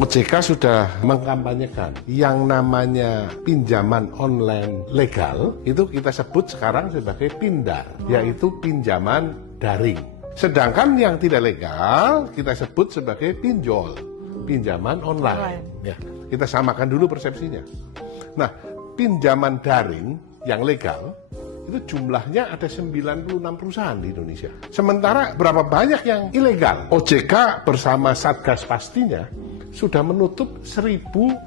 OJK sudah mengkampanyekan yang namanya pinjaman online legal, itu kita sebut sekarang sebagai pindar, yaitu pinjaman daring. Sedangkan yang tidak legal kita sebut sebagai pinjol, pinjaman online. Ya, kita samakan dulu persepsinya. Nah, pinjaman daring yang legal itu jumlahnya ada 96 perusahaan di Indonesia. Sementara berapa banyak yang ilegal? OJK bersama Satgas pastinya sudah menutup 1.136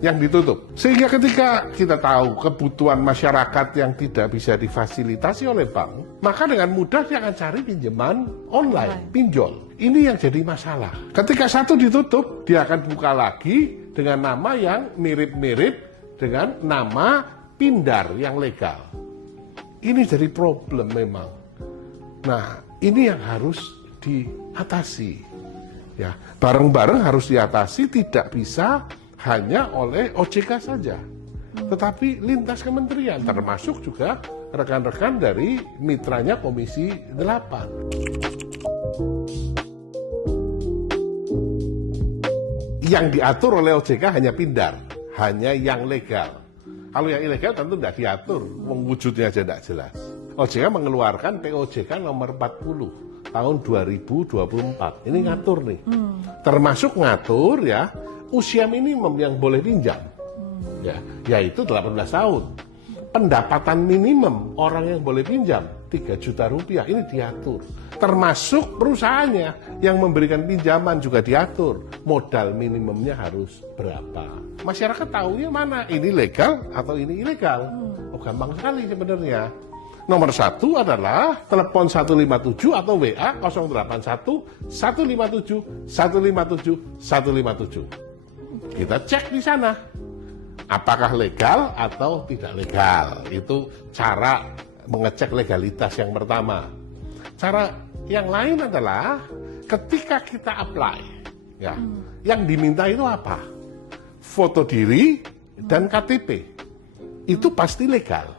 yang ditutup. Sehingga ketika kita tahu kebutuhan masyarakat yang tidak bisa difasilitasi oleh bank, maka dengan mudah dia akan cari pinjaman online, pinjol. Ini yang jadi masalah. Ketika satu ditutup, dia akan buka lagi dengan nama yang mirip-mirip dengan nama pindar yang legal. Ini jadi problem memang. Nah, ini yang harus diatasi. Ya, bareng-bareng harus diatasi, tidak bisa hanya oleh OJK saja, tetapi lintas kementerian, termasuk juga rekan-rekan dari mitranya Komisi 8. Yang diatur oleh OJK hanya pindar, hanya yang legal. Kalau yang ilegal tentu tidak diatur, wujudnya aja tidak jelas. OJK mengeluarkan POJK nomor 40 tahun 2024. Ini ngatur nih. Termasuk ngatur ya usia minimum yang boleh pinjam. Ya, yaitu 18 tahun. Pendapatan minimum orang yang boleh pinjam 3 juta rupiah, ini diatur. Termasuk perusahaannya yang memberikan pinjaman juga diatur. Modal minimumnya harus berapa. Masyarakat tahunya mana, ini legal atau ini ilegal. Oh, gampang sekali sebenarnya. Nomor 1 adalah telepon 157 atau WA 081 157 157 157. Kita cek di sana. Apakah legal atau tidak legal. Itu cara mengecek legalitas yang pertama. Cara yang lain adalah ketika kita apply, ya, yang diminta itu apa? Foto diri dan KTP. Itu pasti legal.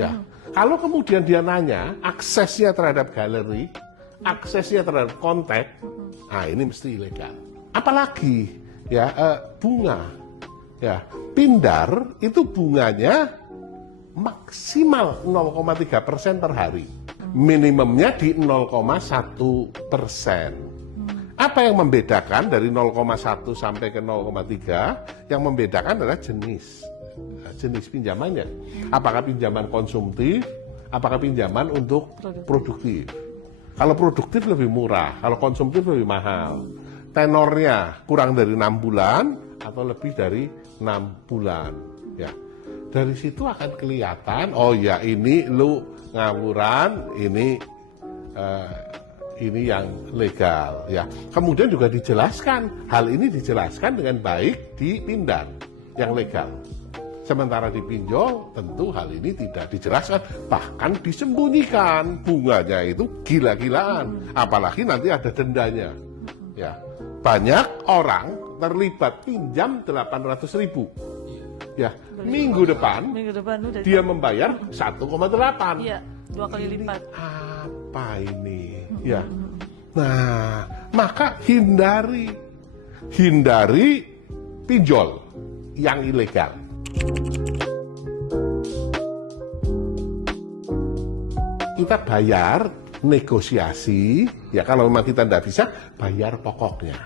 Ya. Kalau kemudian dia nanya aksesnya terhadap galeri, aksesnya terhadap kontak, nah ini mesti ilegal. Apalagi ya bunga, ya pindar itu bunganya maksimal 0,3% per hari, minimumnya di 0,1%. Apa yang membedakan dari 0,1 sampai ke 0,3? Yang membedakan adalah jenis pinjamannya. Apakah pinjaman konsumtif, apakah pinjaman untuk produktif. Kalau produktif lebih murah, kalau konsumtif lebih mahal. Tenornya kurang dari 6 bulan atau lebih dari 6 bulan. Ya. Dari situ akan kelihatan, oh ya ini lu ngawuran, ini yang legal. Ya. Kemudian juga dijelaskan, hal ini dijelaskan dengan baik di pindar yang legal. Sementara di pinjol tentu hal ini tidak dijelaskan, bahkan disembunyikan. Bunganya itu gila-gilaan, apalagi nanti ada dendanya. Ya, banyak orang terlibat pinjam 800.000. Ya, minggu depan udah dia membayar 1,8. Iya, 2 kali lipat. Apa ini? Ya. Nah, maka hindari pinjol yang ilegal. Kita bayar negosiasi, ya kalau memang kita tidak bisa, bayar pokoknya.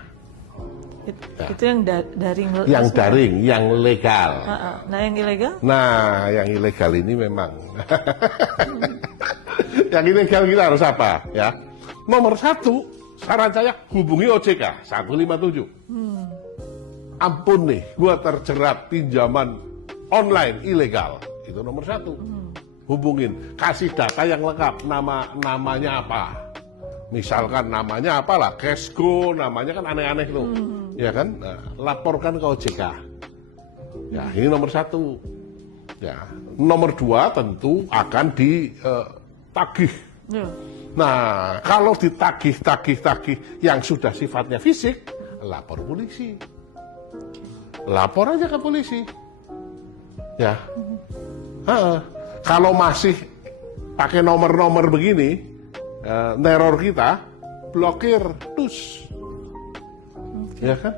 Itu yang daring. Yang daring, yang legal. Nah, yang ilegal? Nah, yang ilegal ini memang. Yang ilegal kita harus apa? Ya, nomor 1, saran saya hubungi OJK 157. Ampun nih, gua terjerat pinjaman online ilegal, itu nomor 1. Hubungin, kasih data yang lengkap, namanya apa, misalkan namanya apalah, Cashgo, namanya kan aneh-aneh tuh, ya kan, nah, laporkan ke OJK. Ya, ini nomor 1. Ya, nomor 2 tentu akan ditagih. Nah, kalau ditagih yang sudah sifatnya fisik, lapor polisi. Lapor aja ke polisi. Ya, kalau masih pakai nomor-nomor begini, neror kita, blokir, ya kan?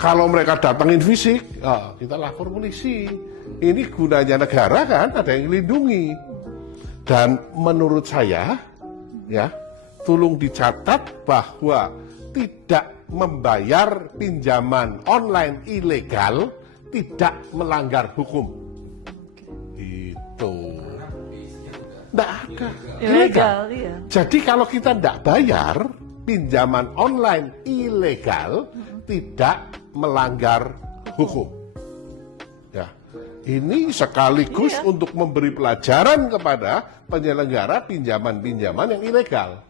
Kalau mereka datangin fisik, kita lapor polisi. Ini gunanya negara kan, ada yang melindungi. Dan menurut saya, ya, tolong dicatat bahwa tidak membayar pinjaman online ilegal tidak melanggar hukum. Itu. Tidak ada. Ilegal, iya. Jadi kalau kita tidak bayar pinjaman online ilegal tidak melanggar hukum. Ya, ini sekaligus untuk memberi pelajaran kepada penyelenggara pinjaman-pinjaman yang ilegal.